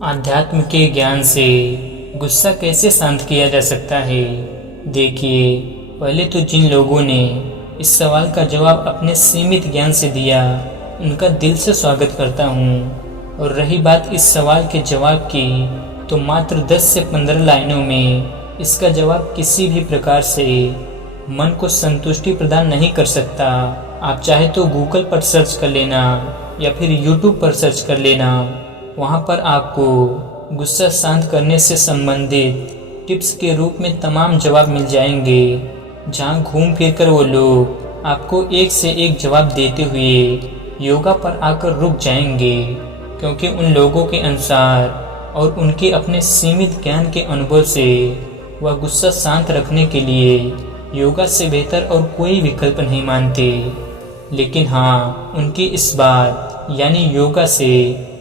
आध्यात्म के ज्ञान से गुस्सा कैसे शांत किया जा सकता है। देखिए, पहले तो जिन लोगों ने इस सवाल का जवाब अपने सीमित ज्ञान से दिया, उनका दिल से स्वागत करता हूँ। और रही बात इस सवाल के जवाब की, तो मात्र 10 से 15 लाइनों में इसका जवाब किसी भी प्रकार से मन को संतुष्टि प्रदान नहीं कर सकता। आप चाहे तो गूगल पर सर्च कर लेना या फिर यूट्यूब पर सर्च कर लेना, वहाँ पर आपको गुस्सा शांत करने से संबंधित टिप्स के रूप में तमाम जवाब मिल जाएंगे, जहाँ घूम फिर कर वो लोग आपको एक से एक जवाब देते हुए योगा पर आकर रुक जाएंगे, क्योंकि उन लोगों के अनुसार और उनके अपने सीमित ज्ञान के अनुभव से वह गुस्सा शांत रखने के लिए योगा से बेहतर और कोई विकल्प नहीं मानते। लेकिन हाँ, उनकी इस बात यानी योगा से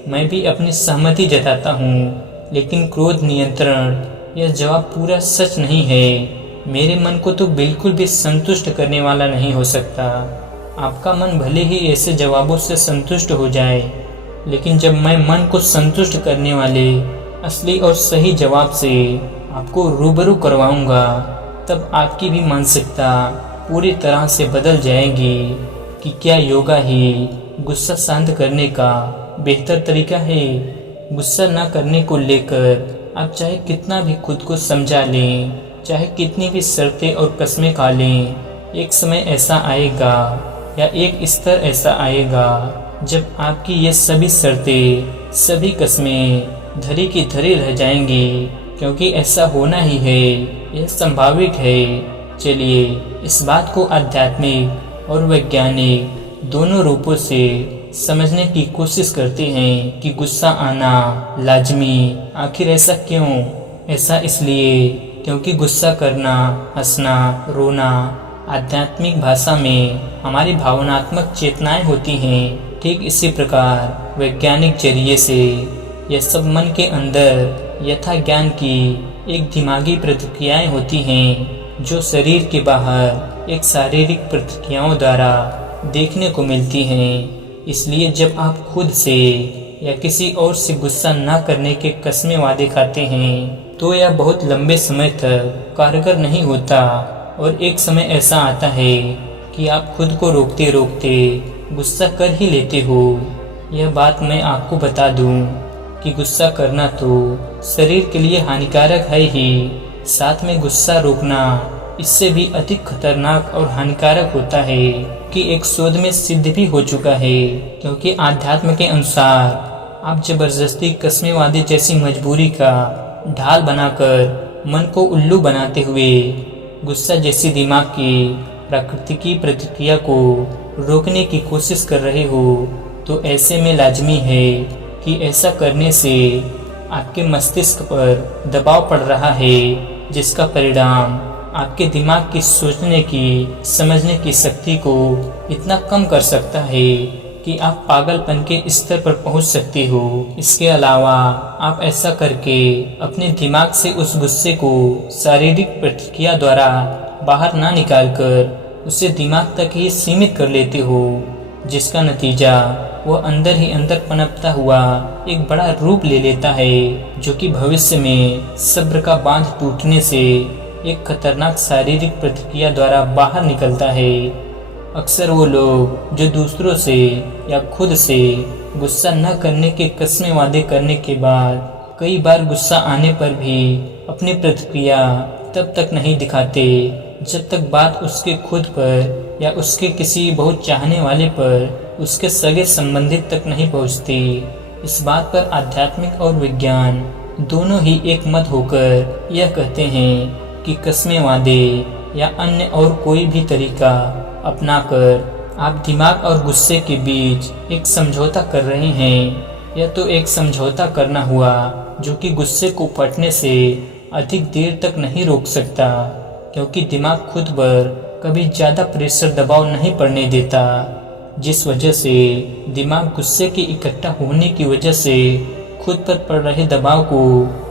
मैं भी अपनी सहमति जताता हूँ, लेकिन क्रोध नियंत्रण यह जवाब पूरा सच नहीं है। मेरे मन को तो बिल्कुल भी संतुष्ट करने वाला नहीं हो सकता। आपका मन भले ही ऐसे जवाबों से संतुष्ट हो जाए, लेकिन जब मैं मन को संतुष्ट करने वाले असली और सही जवाब से आपको रूबरू करवाऊंगा, तब आपकी भी मानसिकता पूरी तरह से बदल जाएगी कि क्या योगा ही गुस्सा शांत करने का बेहतर तरीका है। गुस्सा न करने को लेकर आप चाहे कितना भी खुद को समझा लें, चाहे कितनी भी शर्तें और कस्में खा लें, एक समय ऐसा आएगा या एक स्तर ऐसा आएगा जब आपकी ये सभी शर्तें, सभी कस्में धरी की धरी रह जाएंगी, क्योंकि ऐसा होना ही है, यह संभाविक है। चलिए इस बात को आध्यात्मिक और वैज्ञानिक दोनों रूपों से समझने की कोशिश करते हैं कि गुस्सा आना लाजमी आखिर ऐसा क्यों। ऐसा इसलिए क्योंकि गुस्सा करना, हंसना, रोना आध्यात्मिक भाषा में हमारी भावनात्मक चेतनाएं होती हैं। ठीक इसी प्रकार वैज्ञानिक जरिए से यह सब मन के अंदर यथा ज्ञान की एक दिमागी प्रतिक्रियाएं होती हैं, जो शरीर के बाहर एक शारीरिक प्रतिक्रियाओं द्वारा देखने को मिलती हैं। इसलिए जब आप खुद से या किसी और से गुस्सा न करने के कस्में वादे खाते हैं, तो यह बहुत लंबे समय तक कारगर नहीं होता और एक समय ऐसा आता है कि आप खुद को रोकते रोकते गुस्सा कर ही लेते हो। यह बात मैं आपको बता दूं कि गुस्सा करना तो शरीर के लिए हानिकारक है ही, साथ में गुस्सा रोकना इससे भी अधिक खतरनाक और हानिकारक होता है कि एक शोध में सिद्ध भी हो चुका है। क्योंकि आध्यात्म के अनुसार आप जबरदस्ती कस्में वादे जैसी मजबूरी का ढाल बनाकर मन को उल्लू बनाते हुए गुस्सा जैसी दिमाग की प्राकृतिक प्रतिक्रिया को रोकने की कोशिश कर रहे हो, तो ऐसे में लाजमी है कि ऐसा करने से आपके मस्तिष्क पर दबाव पड़ रहा है, जिसका परिणाम आपके दिमाग की सोचने की, समझने की शक्ति को इतना कम कर सकता है कि आप पागलपन के स्तर पर पहुंच सकते हो। इसके अलावा आप ऐसा करके अपने दिमाग से उस गुस्से को शारीरिक प्रतिक्रिया द्वारा बाहर ना निकालकर उसे दिमाग तक ही सीमित कर लेते हो, जिसका नतीजा वह अंदर ही अंदर पनपता हुआ एक बड़ा रूप ले लेता है, जो कि भविष्य में सब्र का बांध टूटने से एक खतरनाक शारीरिक प्रतिक्रिया द्वारा बाहर निकलता है। अक्सर वो लोग जो दूसरों से या खुद से गुस्सा न करने के कस्में वादे करने के बाद कई बार गुस्सा आने पर भी अपनी प्रतिक्रिया तब तक नहीं दिखाते जब तक बात उसके खुद पर या उसके किसी बहुत चाहने वाले पर, उसके सगे संबंधित तक नहीं पहुंचती। इस बात पर आध्यात्मिक और विज्ञान दोनों ही एक मत होकर यह कहते हैं कि कस्में वादे या अन्य और कोई भी तरीका अपनाकर आप दिमाग और गुस्से के बीच एक समझौता कर रहे हैं। यह तो एक समझौता करना हुआ जो कि गुस्से को फटने से अधिक देर तक नहीं रोक सकता, क्योंकि दिमाग खुद पर कभी ज़्यादा प्रेशर दबाव नहीं पड़ने देता, जिस वजह से दिमाग गुस्से के इकट्ठा होने की वजह से खुद पर पड़ रहे दबाव को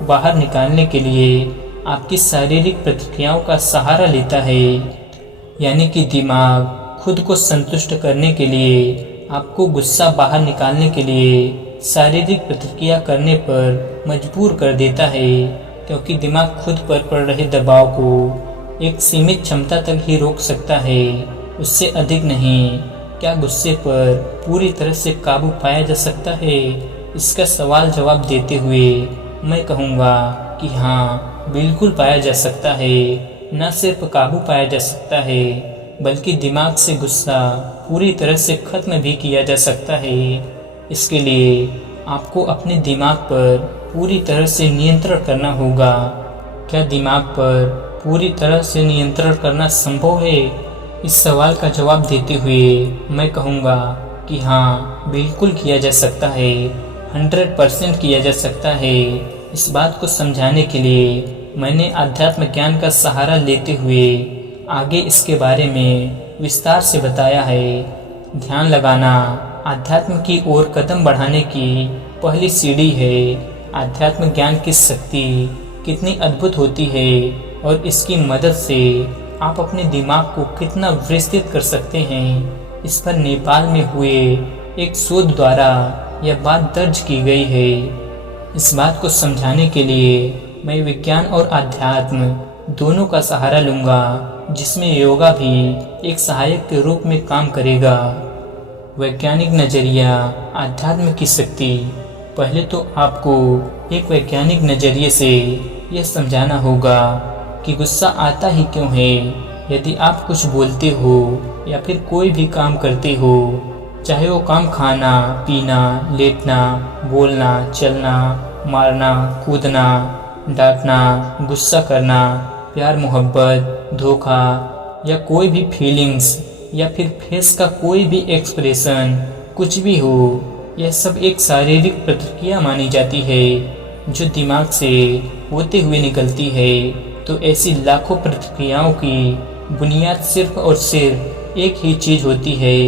बाहर निकालने के लिए आपकी शारीरिक प्रतिक्रियाओं का सहारा लेता है। यानी कि दिमाग खुद को संतुष्ट करने के लिए, आपको गुस्सा बाहर निकालने के लिए शारीरिक प्रतिक्रिया करने पर मजबूर कर देता है, क्योंकि दिमाग खुद पर पड़ रहे दबाव को एक सीमित क्षमता तक ही रोक सकता है, उससे अधिक नहीं। क्या गुस्से पर पूरी तरह से काबू पाया जा सकता है? इसका सवाल जवाब देते हुए मैं कहूँगा कि हाँ, बिल्कुल पाया जा सकता है। न सिर्फ काबू पाया जा सकता है, बल्कि दिमाग से गुस्सा पूरी तरह से खत्म भी किया जा सकता है। इसके लिए आपको अपने दिमाग पर पूरी तरह से नियंत्रण करना होगा। क्या दिमाग पर पूरी तरह से नियंत्रण करना संभव है? इस सवाल का जवाब देते हुए मैं कहूँगा कि हाँ, बिल्कुल किया जा सकता है, 100% किया जा सकता है। इस बात को समझाने के लिए मैंने आध्यात्म ज्ञान का सहारा लेते हुए आगे इसके बारे में विस्तार से बताया है। ध्यान लगाना आध्यात्म की ओर कदम बढ़ाने की पहली सीढ़ी है। आध्यात्म ज्ञान की शक्ति कितनी अद्भुत होती है और इसकी मदद से आप अपने दिमाग को कितना विस्तृत कर सकते हैं, इस पर नेपाल में हुए एक शोध द्वारा यह बात दर्ज की गई है। इस बात को समझाने के लिए मैं विज्ञान और आध्यात्म दोनों का सहारा लूँगा, जिसमें योगा भी एक सहायक के रूप में काम करेगा। वैज्ञानिक नज़रिया आध्यात्म की शक्ति। पहले तो आपको एक वैज्ञानिक नज़रिए से यह समझाना होगा कि गुस्सा आता ही क्यों है। यदि आप कुछ बोलते हो या फिर कोई भी काम करते हो, चाहे वो काम खाना, पीना, लेटना, बोलना, चलना, मारना, कूदना, डांटना, गुस्सा करना, प्यार मोहब्बत, धोखा या कोई भी फीलिंग्स या फिर फेस का कोई भी एक्सप्रेशन, कुछ भी हो, यह सब एक शारीरिक प्रतिक्रिया मानी जाती है जो दिमाग से होते हुए निकलती है। तो ऐसी लाखों प्रतिक्रियाओं की बुनियाद सिर्फ और सिर्फ एक ही चीज़ होती है,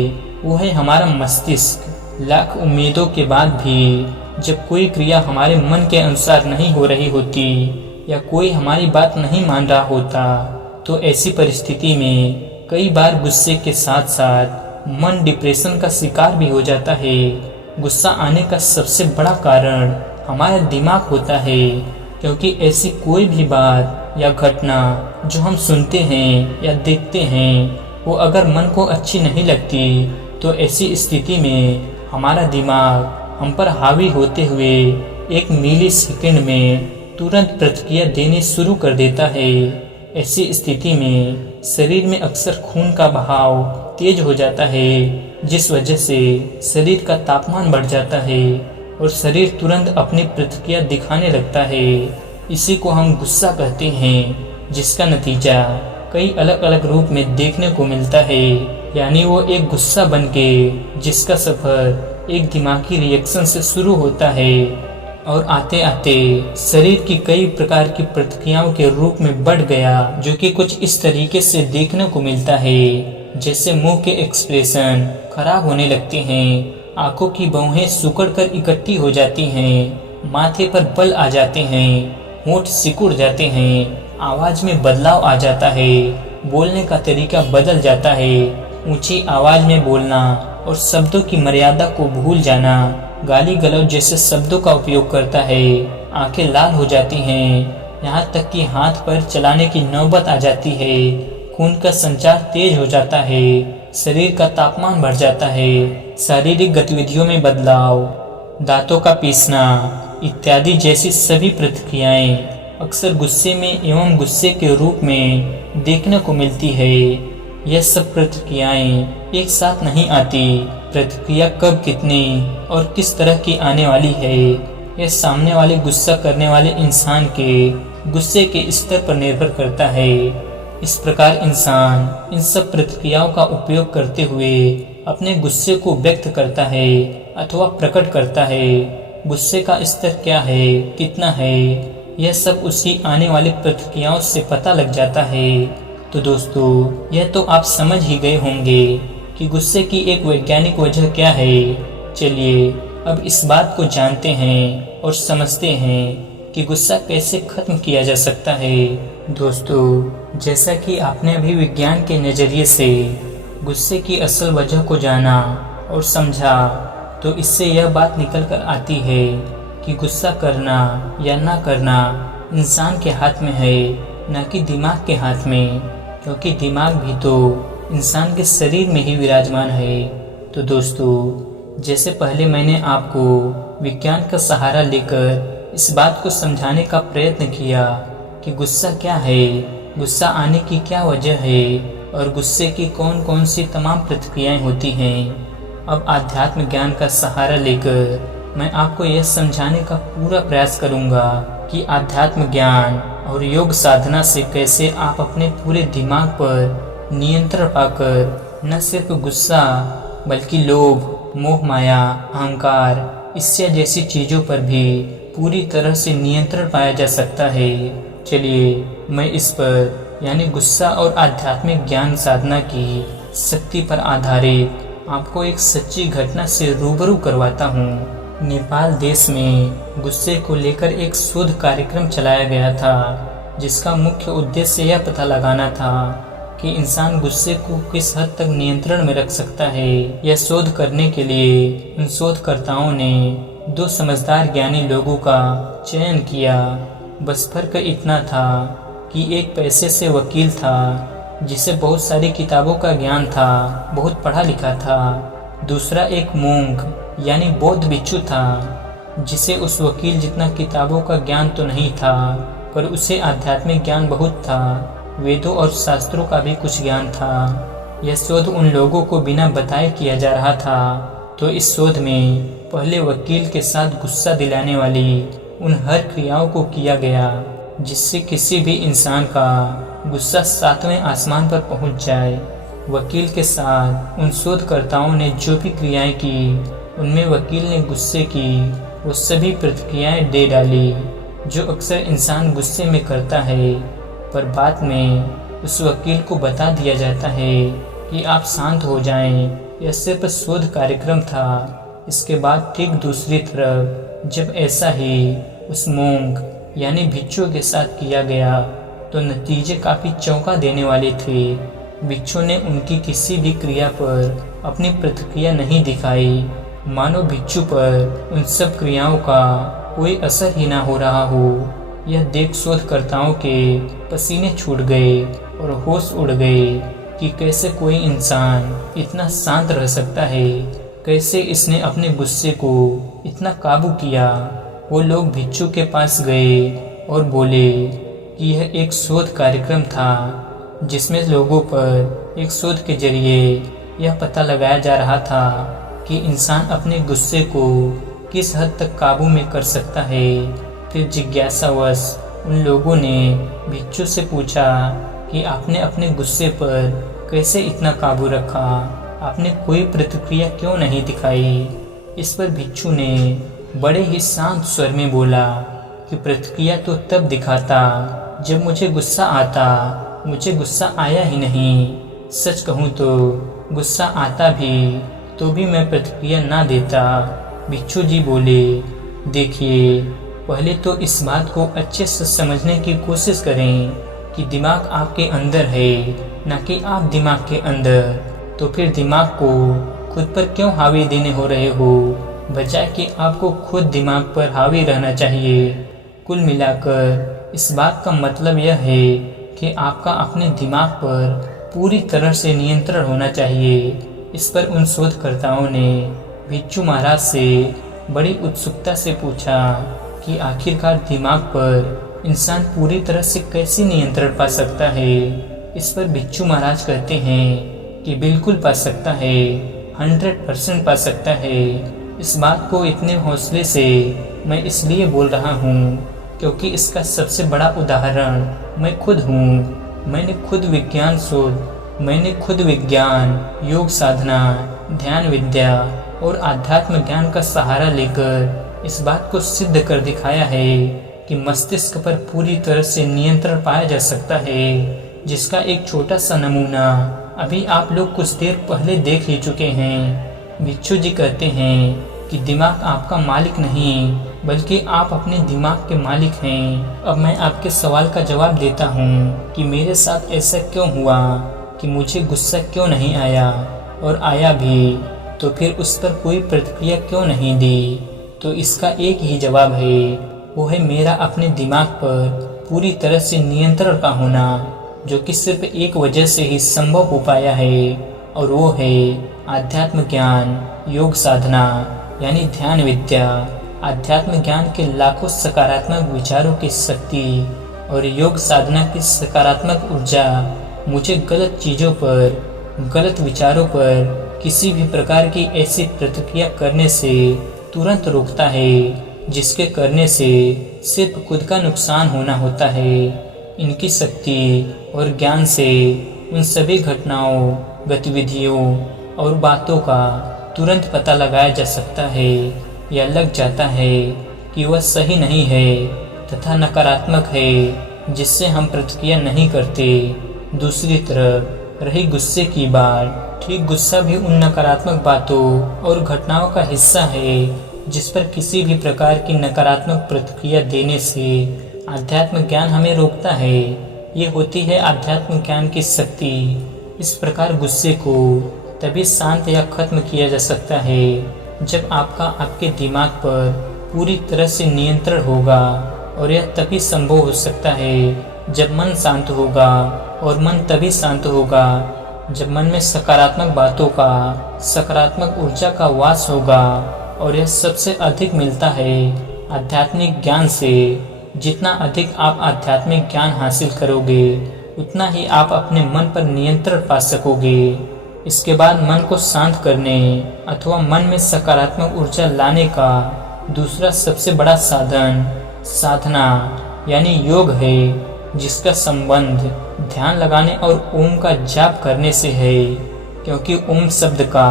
वो है हमारा मस्तिष्क। लाख उम्मीदों के बाद भी जब कोई क्रिया हमारे मन के अनुसार नहीं हो रही होती या कोई हमारी बात नहीं मान रहा होता, तो ऐसी परिस्थिति में कई बार गुस्से के साथ साथ मन डिप्रेशन का शिकार भी हो जाता है। गुस्सा आने का सबसे बड़ा कारण हमारा दिमाग होता है, क्योंकि ऐसी कोई भी बात या घटना जो हम सुनते हैं या देखते हैं, वो अगर मन को अच्छी नहीं लगती, तो ऐसी स्थिति में हमारा दिमाग हम पर हावी होते हुए एक मिली सेकेंड में तुरंत प्रतिक्रिया देनी शुरू कर देता है। ऐसी स्थिति में शरीर में अक्सर खून का बहाव तेज हो जाता है, जिस वजह से शरीर का तापमान बढ़ जाता है और शरीर तुरंत अपनी प्रतिक्रिया दिखाने लगता है। इसी को हम गुस्सा कहते हैं, जिसका नतीजा कई अलग अलग रूप में देखने को मिलता है। यानी वो एक गुस्सा बनके जिसका सफर एक दिमागी रिएक्शन से शुरू होता है और आते आते शरीर की कई प्रकार की प्रतिक्रियाओं के रूप में बढ़ गया, जो कि कुछ इस तरीके से देखने को मिलता है जैसे मुंह के एक्सप्रेशन खराब होने लगते हैं, आंखों की भौहें सिकुड़ कर इकट्ठी हो जाती हैं, माथे पर बल आ जाते हैं, होंठ सिकुड़ जाते हैं, आवाज में बदलाव आ जाता है, बोलने का तरीका बदल जाता है, ऊंची आवाज में बोलना और शब्दों की मर्यादा को भूल जाना, गाली गलौज जैसे शब्दों का उपयोग करता है, आंखें लाल हो जाती हैं, यहाँ तक कि हाथ पर चलाने की नौबत आ जाती है, खून का संचार तेज हो जाता है, शरीर का तापमान बढ़ जाता है, शारीरिक गतिविधियों में बदलाव, दांतों का पीसना इत्यादि जैसी सभी प्रतिक्रियाएं अक्सर गुस्से में एवं गुस्से के रूप में देखने को मिलती है। यह सब प्रतिक्रियाएं एक साथ नहीं आती। प्रतिक्रिया कब, कितनी और किस तरह की आने वाली है, यह सामने वाले गुस्सा करने वाले इंसान के गुस्से के स्तर पर निर्भर करता है। इस प्रकार इंसान इन सब प्रतिक्रियाओं का उपयोग करते हुए अपने गुस्से को व्यक्त करता है अथवा प्रकट करता है। गुस्से का स्तर क्या है, कितना है, यह सब उसकी आने वाली प्रतिक्रियाओं से पता लग जाता है। तो दोस्तों, यह तो आप समझ ही गए होंगे कि गुस्से की एक वैज्ञानिक वजह क्या है। चलिए अब इस बात को जानते हैं और समझते हैं कि गुस्सा कैसे खत्म किया जा सकता है। दोस्तों, जैसा कि आपने अभी विज्ञान के नज़रिए से गुस्से की असल वजह को जाना और समझा, तो इससे यह बात निकल कर आती है कि गुस्सा करना या ना करना इंसान के हाथ में है, न कि दिमाग के हाथ में, क्योंकि दिमाग भी तो इंसान के शरीर में ही विराजमान है। तो दोस्तों, जैसे पहले मैंने आपको विज्ञान का सहारा लेकर इस बात को समझाने का प्रयत्न किया कि गुस्सा क्या है, गुस्सा आने की क्या वजह है और गुस्से की कौन कौन सी तमाम प्रतिक्रियाएं होती हैं, अब आध्यात्म ज्ञान का सहारा लेकर मैं आपको यह समझाने का पूरा प्रयास करूंगा कि आध्यात्म ज्ञान और योग साधना से कैसे आप अपने पूरे दिमाग पर नियंत्रण पाकर न सिर्फ गुस्सा बल्कि लोभ, मोह, माया, अहंकार, ईर्ष्या जैसी चीज़ों पर भी पूरी तरह से नियंत्रण पाया जा सकता है। चलिए मैं इस पर यानी गुस्सा और आध्यात्मिक ज्ञान साधना की शक्ति पर आधारित आपको एक सच्ची घटना से रूबरू करवाता हूँ। नेपाल देश में गुस्से को लेकर एक शोध कार्यक्रम चलाया गया था, जिसका मुख्य उद्देश्य यह पता लगाना था कि इंसान गुस्से को किस हद तक नियंत्रण में रख सकता है। यह शोध करने के लिए उन शोधकर्ताओं ने 2 समझदार ज्ञानी लोगों का चयन किया। बस फर्क इतना था कि एक पैसे से वकील था जिसे बहुत सारी किताबों का ज्ञान था, बहुत पढ़ा लिखा था। दूसरा एक मूंग यानी बौद्ध भिक्षु था, जिसे उस वकील जितना किताबों का ज्ञान तो नहीं था, पर उसे आध्यात्मिक ज्ञान बहुत था, वेदों और शास्त्रों का भी कुछ ज्ञान था। यह शोध उन लोगों को बिना बताए किया जा रहा था। तो इस शोध में पहले वकील के साथ गुस्सा दिलाने वाली उन हर क्रियाओं को किया गया जिससे किसी भी इंसान का गुस्सा 7वें आसमान पर पहुंच जाए। वकील के साथ उन शोधकर्ताओं ने जो भी क्रियाएं की, उनमें वकील ने गुस्से की वो सभी प्रतिक्रियाएं दे डाली जो अक्सर इंसान गुस्से में करता है, पर बाद में उस वकील को बता दिया जाता है कि आप शांत हो जाएं, यह सिर्फ शोध कार्यक्रम था। इसके बाद ठीक दूसरी तरफ जब ऐसा ही उस मूंग यानी भिक्षु के साथ किया गया तो नतीजे काफ़ी चौंका देने वाले थे। भिक्षु ने उनकी किसी भी क्रिया पर अपनी प्रतिक्रिया नहीं दिखाई, मानो भिक्षु पर उन सब क्रियाओं का कोई असर ही ना हो रहा हो। यह देख शोधकर्ताओं के पसीने छूट गए और होश उड़ गए कि कैसे कोई इंसान इतना शांत रह सकता है, कैसे इसने अपने गुस्से को इतना काबू किया। वो लोग भिक्षु के पास गए और बोले कि यह एक शोध कार्यक्रम था जिसमें लोगों पर एक शोध के जरिए यह पता लगाया जा रहा था कि इंसान अपने गुस्से को किस हद तक काबू में कर सकता है। फिर जिज्ञासावश उन लोगों ने भिक्षु से पूछा कि आपने अपने गुस्से पर कैसे इतना काबू रखा, आपने कोई प्रतिक्रिया क्यों नहीं दिखाई। इस पर भिक्षु ने बड़े ही शांत स्वर में बोला कि प्रतिक्रिया तो तब दिखाता जब मुझे गुस्सा आता, मुझे गुस्सा आया ही नहीं। सच कहूँ तो गुस्सा आता भी तो भी मैं प्रतिक्रिया ना देता। भिक्षु जी बोले, देखिए पहले तो इस बात को अच्छे से समझने की कोशिश करें कि दिमाग आपके अंदर है, न कि आप दिमाग के अंदर। तो फिर दिमाग को खुद पर क्यों हावी देने हो रहे हो, बजाय कि आपको खुद दिमाग पर हावी रहना चाहिए। कुल मिलाकर इस बात का मतलब यह है कि आपका अपने दिमाग पर पूरी तरह से नियंत्रण होना चाहिए। इस पर उन शोधकर्ताओं ने भिक्षु महाराज से बड़ी उत्सुकता से पूछा कि आखिरकार दिमाग पर इंसान पूरी तरह से कैसे नियंत्रण पा सकता है। इस पर भिक्षु महाराज कहते हैं कि बिल्कुल पा सकता है, 100% पा सकता है। इस बात को इतने हौसले से मैं इसलिए बोल रहा हूँ क्योंकि इसका सबसे बड़ा उदाहरण मैं खुद हूँ। मैंने खुद विज्ञान, योग साधना, ध्यान विद्या और आध्यात्म ज्ञान का सहारा लेकर इस बात को सिद्ध कर दिखाया है कि मस्तिष्क पर पूरी तरह से नियंत्रण पाया जा सकता है, जिसका एक छोटा सा नमूना अभी आप लोग कुछ देर पहले देख ही चुके हैं। भिक्षु जी कहते हैं कि दिमाग आपका मालिक नहीं, बल्कि आप अपने दिमाग के मालिक हैं। अब मैं आपके सवाल का जवाब देता हूँ कि मेरे साथ ऐसा क्यों हुआ कि मुझे गुस्सा क्यों नहीं आया, और आया भी तो फिर उस पर कोई प्रतिक्रिया क्यों नहीं दी? तो इसका एक ही जवाब है, वो है मेरा अपने दिमाग पर पूरी तरह से नियंत्रण का होना, जो कि सिर्फ एक वजह से ही संभव हो पाया है, और वो है आध्यात्म ज्ञान, योग साधना यानी ध्यान विद्या। आध्यात्म ज्ञान के लाखों सकारात्मक विचारों की शक्ति और योग साधना की सकारात्मक ऊर्जा मुझे गलत चीज़ों पर, गलत विचारों पर किसी भी प्रकार की ऐसी प्रतिक्रिया करने से तुरंत रोकता है, जिसके करने से सिर्फ खुद का नुकसान होना होता है। इनकी शक्ति और ज्ञान से उन सभी घटनाओं, गतिविधियों और बातों का तुरंत पता लगाया जा सकता है या लग जाता है कि वह सही नहीं है तथा नकारात्मक है, जिससे हम प्रतिक्रिया नहीं करते। दूसरी तरफ रही गुस्से की बात, ठीक गुस्सा भी उन नकारात्मक बातों और घटनाओं का हिस्सा है जिस पर किसी भी प्रकार की नकारात्मक प्रतिक्रिया देने से आध्यात्म ज्ञान हमें रोकता है। ये होती है आध्यात्म ज्ञान की शक्ति। इस प्रकार गुस्से को तभी शांत या खत्म किया जा सकता है जब आपका आपके दिमाग पर पूरी तरह से नियंत्रण होगा, और यह तभी संभव हो सकता है जब मन शांत होगा, और मन तभी शांत होगा जब मन में सकारात्मक बातों का, सकारात्मक ऊर्जा का वास होगा। और यह सबसे अधिक मिलता है आध्यात्मिक ज्ञान से। जितना अधिक आप आध्यात्मिक ज्ञान हासिल करोगे, उतना ही आप अपने मन पर नियंत्रण पा सकोगे। इसके बाद मन को शांत करने अथवा मन में सकारात्मक ऊर्जा लाने का दूसरा सबसे बड़ा साधन साधना यानी योग है, जिसका संबंध ध्यान लगाने और ओम का जाप करने से है, क्योंकि ओम शब्द का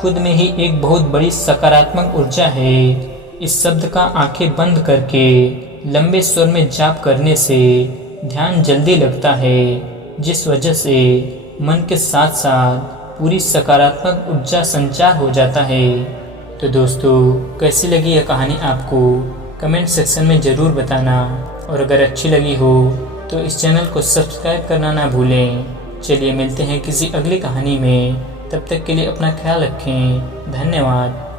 खुद में ही एक बहुत बड़ी सकारात्मक ऊर्जा है। इस शब्द का आंखें बंद करके लंबे स्वर में जाप करने से ध्यान जल्दी लगता है, जिस वजह से मन के साथ साथ पूरी सकारात्मक ऊर्जा संचार हो जाता है। तो दोस्तों, कैसी लगी यह कहानी आपको कमेंट सेक्शन में ज़रूर बताना, और अगर अच्छी लगी हो तो इस चैनल को सब्सक्राइब करना ना भूलें। चलिए मिलते हैं किसी अगली कहानी में, तब तक के लिए अपना ख्याल रखें। धन्यवाद।